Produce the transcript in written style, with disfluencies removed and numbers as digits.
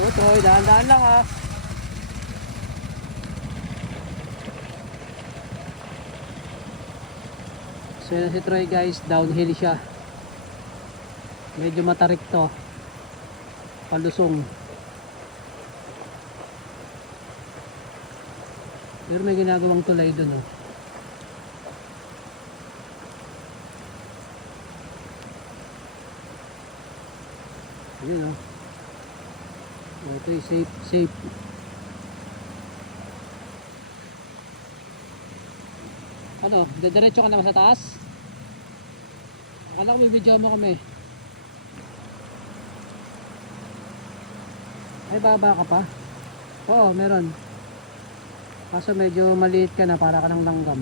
Tutoy, dahan-dahan lang ha. So yun si Troy guys, downhill siya. Medyo matarik to. Palusong. Pero may ginagawang tulay dun oh. Ayun oh. Okay, safe, safe. Ano, diretso ka naman sa taas? Akala ko bibidyo mo kami. Ay, baba ka pa? Oo, meron. Kaso medyo maliit ka na, para ka ng langgam.